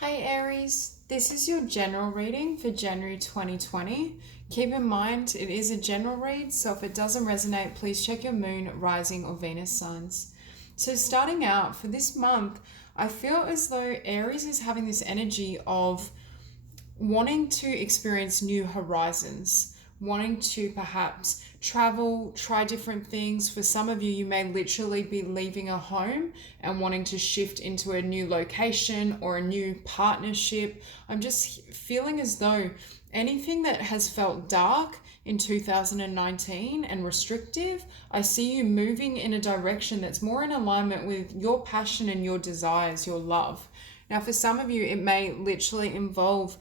Hi Aries, this is your general reading for January 2020. Keep in mind it is a general read, so if it doesn't resonate, please check your moon, rising, or Venus signs. So, starting out for this month, I feel as though Aries is having this energy of wanting to experience new horizons, wanting to perhaps travel, try different things. For some of you, you may literally be leaving a home and wanting to shift into a new location or a new partnership. I'm just feeling as though anything that has felt dark in 2019 and restrictive, I see you moving in a direction that's more in alignment with your passion and your desires, your love. Now, for some of you, it may literally involve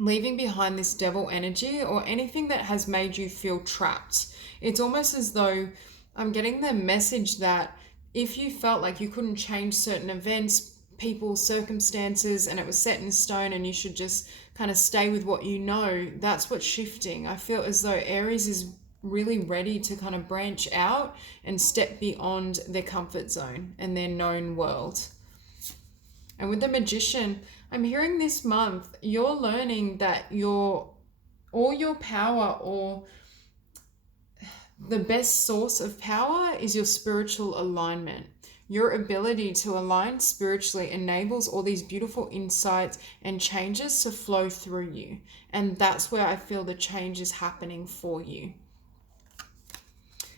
leaving behind this devil energy or anything that has made you feel trapped. It's almost as though I'm getting the message that if you felt like you couldn't change certain events, people, circumstances, and it was set in stone and you should just kind of stay with what you know, that's what's shifting. I feel as though Aries is really ready to kind of branch out and step beyond their comfort zone and their known world. And with the Magician, I'm hearing this month you're learning that all your power, or the best source of power, is your spiritual alignment. Your ability to align spiritually enables all these beautiful insights and changes to flow through you. And that's where I feel the change is happening for you.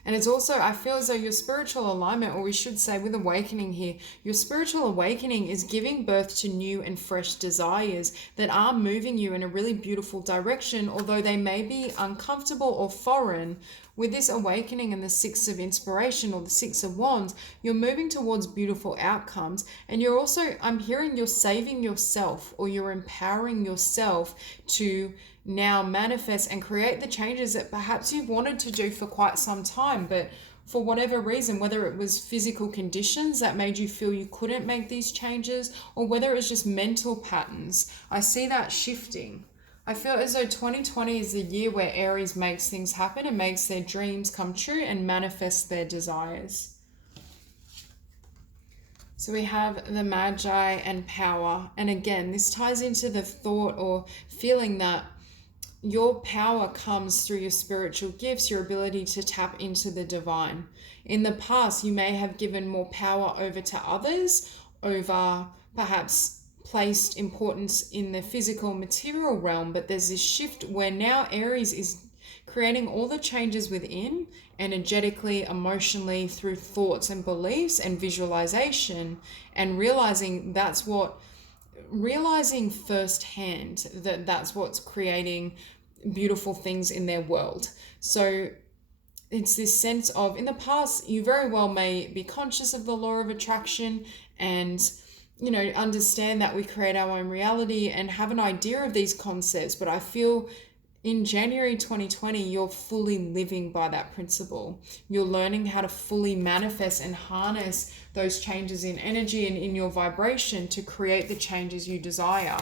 And it's also, I feel as though your spiritual alignment, or we should say with awakening here, your spiritual awakening is giving birth to new and fresh desires that are moving you in a really beautiful direction, although they may be uncomfortable or foreign. With this awakening and the Six of Inspiration or the Six of Wands, you're moving towards beautiful outcomes. And you're also, I'm hearing you're saving yourself, or you're empowering yourself to now manifest and create the changes that perhaps you've wanted to do for quite some time, but for whatever reason, whether it was physical conditions that made you feel you couldn't make these changes, or whether it was just mental patterns, I see that shifting. I feel as though 2020 is the year where Aries makes things happen and makes their dreams come true and manifests their desires. So we have the Magi and power. And again, this ties into the thought or feeling that your power comes through your spiritual gifts, your ability to tap into the divine. In the past, you may have given more power over to others, over perhaps placed importance in the physical material realm, but there's this shift where now Aries is creating all the changes within, energetically, emotionally, through thoughts and beliefs and visualization, and realizing firsthand that that's what's creating beautiful things in their world. So it's this sense of, in the past, you very well may be conscious of the law of attraction and understand that we create our own reality and have an idea of these concepts, but I feel in January 2020, you're fully living by that principle. You're learning how to fully manifest and harness those changes in energy and in your vibration to create the changes you desire.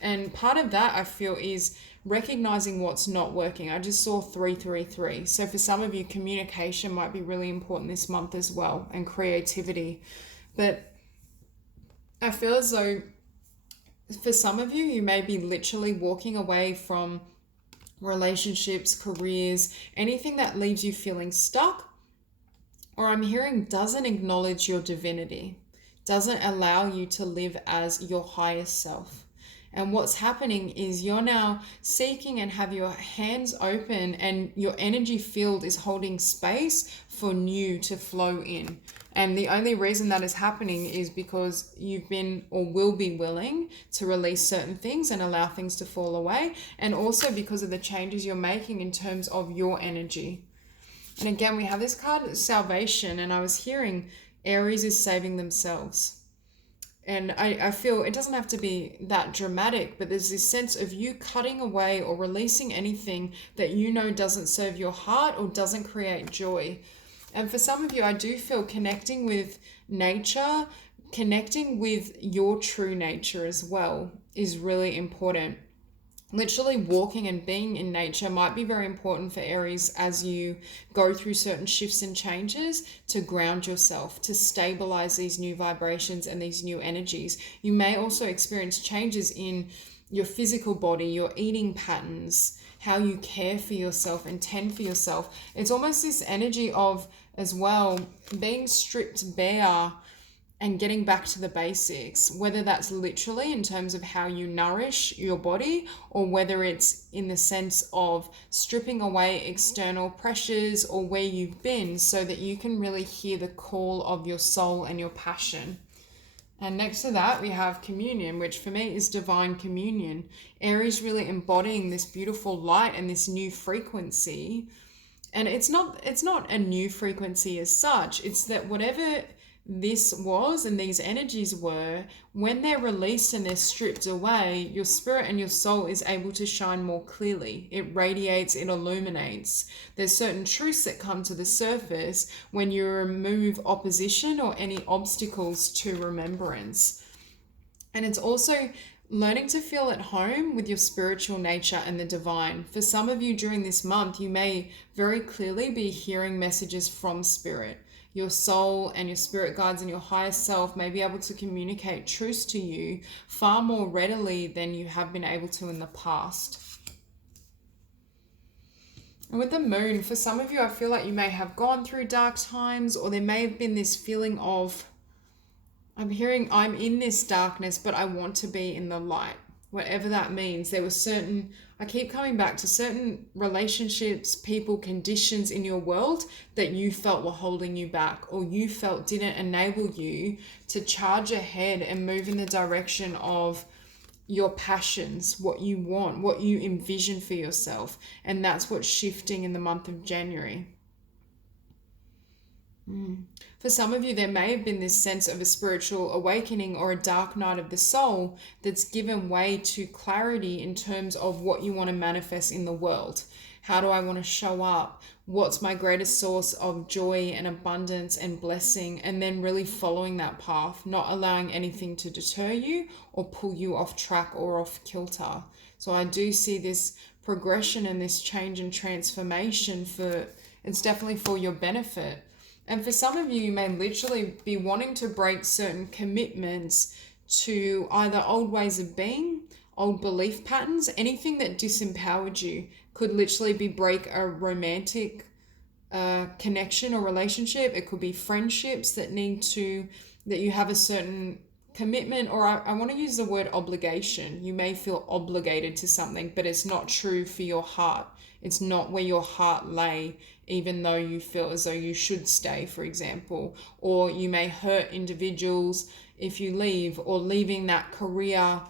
And part of that, I feel, is recognizing what's not working. I just saw 333. So for some of you, communication might be really important this month as well, and creativity. But I feel as though for some of you, you may be literally walking away from relationships, careers, anything that leaves you feeling stuck, or I'm hearing doesn't acknowledge your divinity, doesn't allow you to live as your highest self. And what's happening is you're now seeking and have your hands open, and your energy field is holding space for new to flow in. And the only reason that is happening is because you've been or will be willing to release certain things and allow things to fall away. And also because of the changes you're making in terms of your energy. And again, we have this card, salvation. And I was hearing Aries is saving themselves. And I feel it doesn't have to be that dramatic, but there's this sense of you cutting away or releasing anything that you know doesn't serve your heart or doesn't create joy. And for some of you, I do feel connecting with nature, connecting with your true nature as well is really important. literally walking and being in nature might be very important for Aries as you go through certain shifts and changes to ground yourself, to stabilize these new vibrations and these new energies. You may also experience changes in your physical body, your eating patterns, how you care for yourself and tend for yourself. It's almost this energy of, as well, being stripped bare and getting back to the basics, whether that's literally in terms of how you nourish your body, or whether it's in the sense of stripping away external pressures or where you've been, so that you can really hear the call of your soul and your passion. And next to that, we have communion, which for me is divine communion. Aries really embodying this beautiful light and this new frequency. And it's not a new frequency as such. It's that whatever this was and these energies were, when they're released and they're stripped away, your spirit and your soul is able to shine more clearly. It radiates, it illuminates. There's certain truths that come to the surface when you remove opposition or any obstacles to remembrance. And it's also learning to feel at home with your spiritual nature and the divine. For some of you during this month, you may very clearly be hearing messages from spirit. Your soul and your spirit guides and your higher self may be able to communicate truths to you far more readily than you have been able to in the past. And with the moon, for some of you, I feel like you may have gone through dark times, or there may have been this feeling of, I'm hearing I'm in this darkness, but I want to be in the light. Whatever that means. There were certain, I keep coming back to certain relationships, people, conditions in your world that you felt were holding you back, or you felt didn't enable you to charge ahead and move in the direction of your passions, what you want, what you envision for yourself. And that's what's shifting in the month of January. For some of you, there may have been this sense of a spiritual awakening or a dark night of the soul that's given way to clarity in terms of what you want to manifest in the world. How do I want to show up? What's my greatest source of joy and abundance and blessing? And then really following that path, not allowing anything to deter you or pull you off track or off kilter. So I do see this progression and this change and transformation it's definitely for your benefit. And for some of you, you may literally be wanting to break certain commitments to either old ways of being, old belief patterns, anything that disempowered you. Could literally be break a romantic connection or relationship. It could be friendships that you have a certain commitment, or I want to use the word obligation. You may feel obligated to something, but it's not true for your heart. It's not where your heart lay, even though you feel as though you should stay, for example. Or you may hurt individuals if you leave, or leaving that career,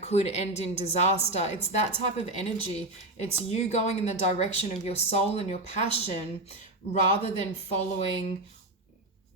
could end in disaster. It's that type of energy. It's you going in the direction of your soul and your passion rather than following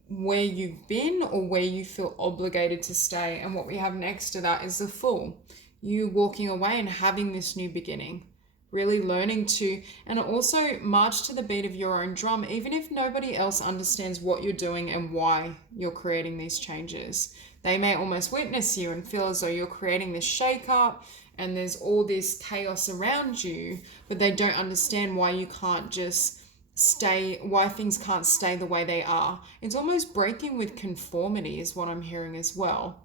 where you've been or where you feel obligated to stay. And what we have next to that is the Fool. You walking away and having this new beginning. Really learning to, and also march to the beat of your own drum, even if nobody else understands what you're doing and why you're creating these changes. They may almost witness you and feel as though you're creating this shake-up and there's all this chaos around you, but they don't understand why you can't just why things can't stay the way they are. It's almost breaking with conformity is what I'm hearing as well.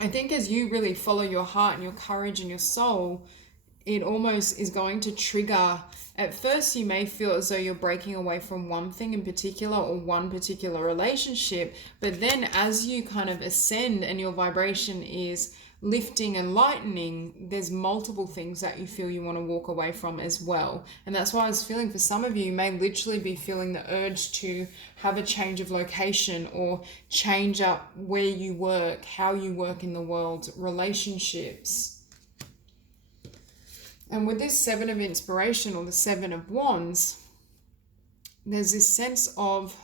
I think as you really follow your heart and your courage and your soul, it almost is going to trigger. At first, you may feel as though you're breaking away from one thing in particular or one particular relationship. But then as you kind of ascend and your vibration is lifting and lightening, there's multiple things that you feel you want to walk away from as well. And that's why I was feeling for some of you may literally be feeling the urge to have a change of location or change up where you work, how you work in the world, relationships. And with this Seven of Inspiration or the Seven of Wands, there's this sense of,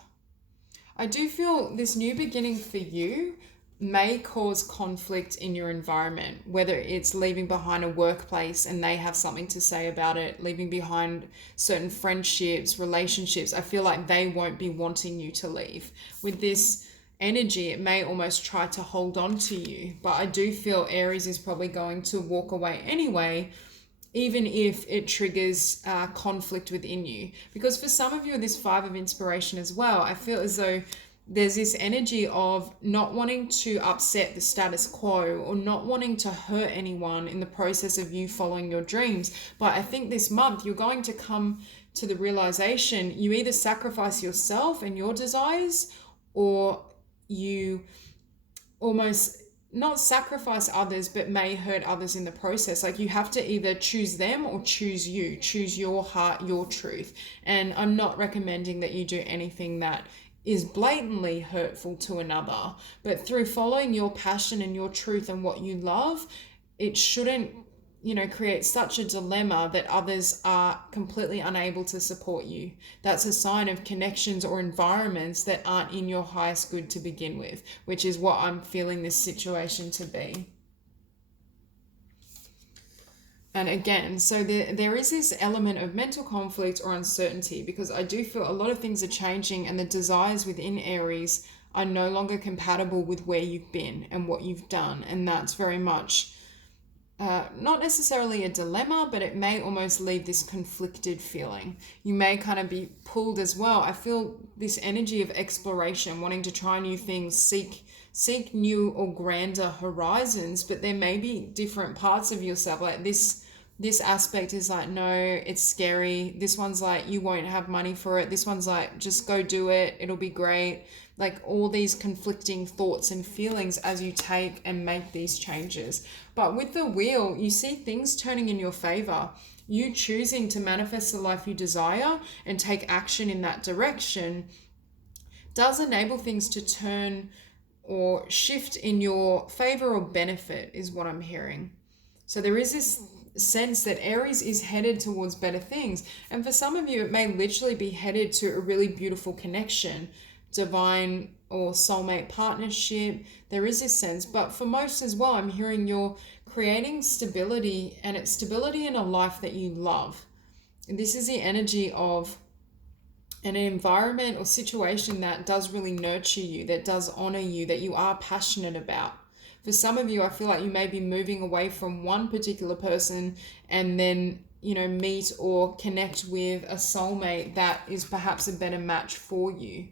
I do feel this new beginning for you may cause conflict in your environment, whether it's leaving behind a workplace and they have something to say about it, leaving behind certain friendships, relationships. I feel like they won't be wanting you to leave. With this energy, it may almost try to hold on to you. But I do feel Aries is probably going to walk away anyway, even if it triggers conflict within you. Because for some of you, this Five of Inspiration as well, I feel as though there's this energy of not wanting to upset the status quo or not wanting to hurt anyone in the process of you following your dreams. But I think this month you're going to come to the realization you either sacrifice yourself and your desires, or you almost not sacrifice others but may hurt others in the process. Like, you have to either choose them or choose you, choose your heart, your truth. And I'm not recommending that you do anything that is blatantly hurtful to another, but through following your passion and your truth and what you love, it shouldn't, create such a dilemma that others are completely unable to support you. That's a sign of connections or environments that aren't in your highest good to begin with, which is what I'm feeling this situation to be. And again, so there is this element of mental conflict or uncertainty, because I do feel a lot of things are changing and the desires within Aries are no longer compatible with where you've been and what you've done. And that's very much not necessarily a dilemma, but it may almost leave this conflicted feeling. You may kind of be pulled as well. I feel this energy of exploration, wanting to try new things, seek new or grander horizons, but there may be different parts of yourself. Like this aspect is like, no, it's scary. This one's like, you won't have money for it. This one's like, just go do it, it'll be great. Like, all these conflicting thoughts and feelings as you take and make these changes. But with the wheel, you see things turning in your favor. You choosing to manifest the life you desire and take action in that direction does enable things to turn or shift in your favor or benefit, is what I'm hearing. So there is this sense that Aries is headed towards better things. And for some of you, it may literally be headed to a really beautiful connection, divine or soulmate partnership. There is this sense, but for most as well, I'm hearing you're creating stability, and it's stability in a life that you love. And this is the energy of an environment or situation that does really nurture you, that does honor you, that you are passionate about. For some of you, I feel like you may be moving away from one particular person and then, meet or connect with a soulmate that is perhaps a better match for you.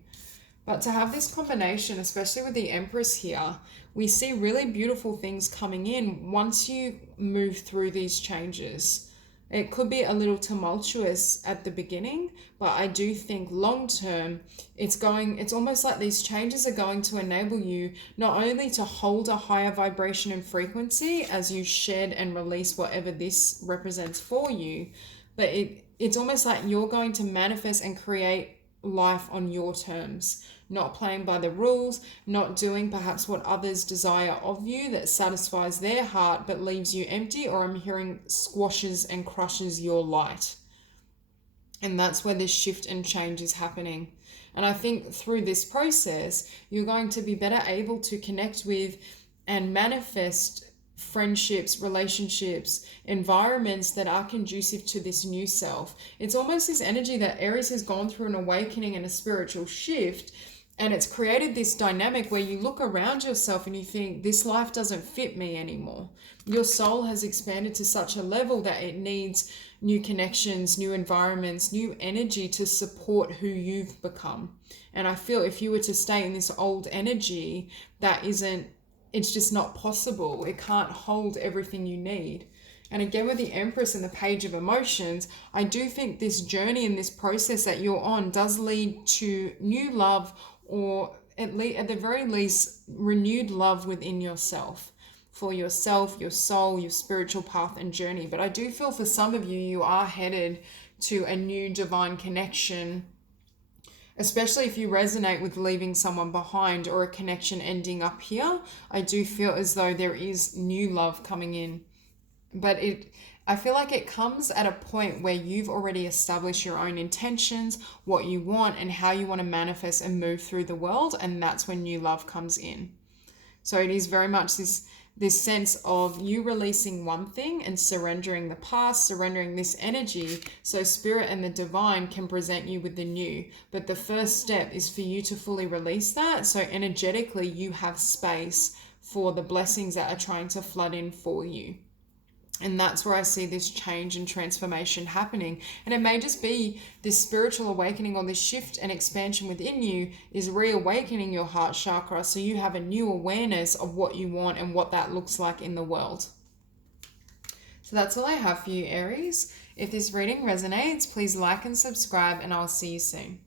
But to have this combination, especially with the Empress here, we see really beautiful things coming in once you move through these changes. It could be a little tumultuous at the beginning, but I do think long term, it's almost like these changes are going to enable you not only to hold a higher vibration and frequency as you shed and release whatever this represents for you, but it's almost like you're going to manifest and create life on your terms, not playing by the rules, not doing perhaps what others desire of you that satisfies their heart but leaves you empty, or I'm hearing squashes and crushes your light. And that's where this shift and change is happening. And I think through this process, you're going to be better able to connect with and manifest friendships, relationships, environments that are conducive to this new self. It's almost this energy that Aries has gone through an awakening and a spiritual shift, and it's created this dynamic where you look around yourself and you think, this life doesn't fit me anymore. Your soul has expanded to such a level that it needs new connections, new environments, new energy to support who you've become. And I feel if you were to stay in this old energy, it's just not possible. It can't hold everything you need. And again, with the Empress and the Page of Emotions, I do think this journey and this process that you're on does lead to new love, or at the very least, renewed love within yourself, for yourself, your soul, your spiritual path and journey. But I do feel for some of you, you are headed to a new divine connection, especially if you resonate with leaving someone behind or a connection ending up here. I do feel as though there is new love coming in, but I feel like it comes at a point where you've already established your own intentions, what you want and how you want to manifest and move through the world, and that's when new love comes in. So it is very much this this sense of you releasing one thing and surrendering the past, surrendering this energy, so spirit and the divine can present you with the new. But the first step is for you to fully release that, so energetically you have space for the blessings that are trying to flood in for you. And that's where I see this change and transformation happening. And it may just be this spiritual awakening, or this shift and expansion within you is reawakening your heart chakra, so you have a new awareness of what you want and what that looks like in the world. So that's all I have for you, Aries. If this reading resonates, please like and subscribe, and I'll see you soon.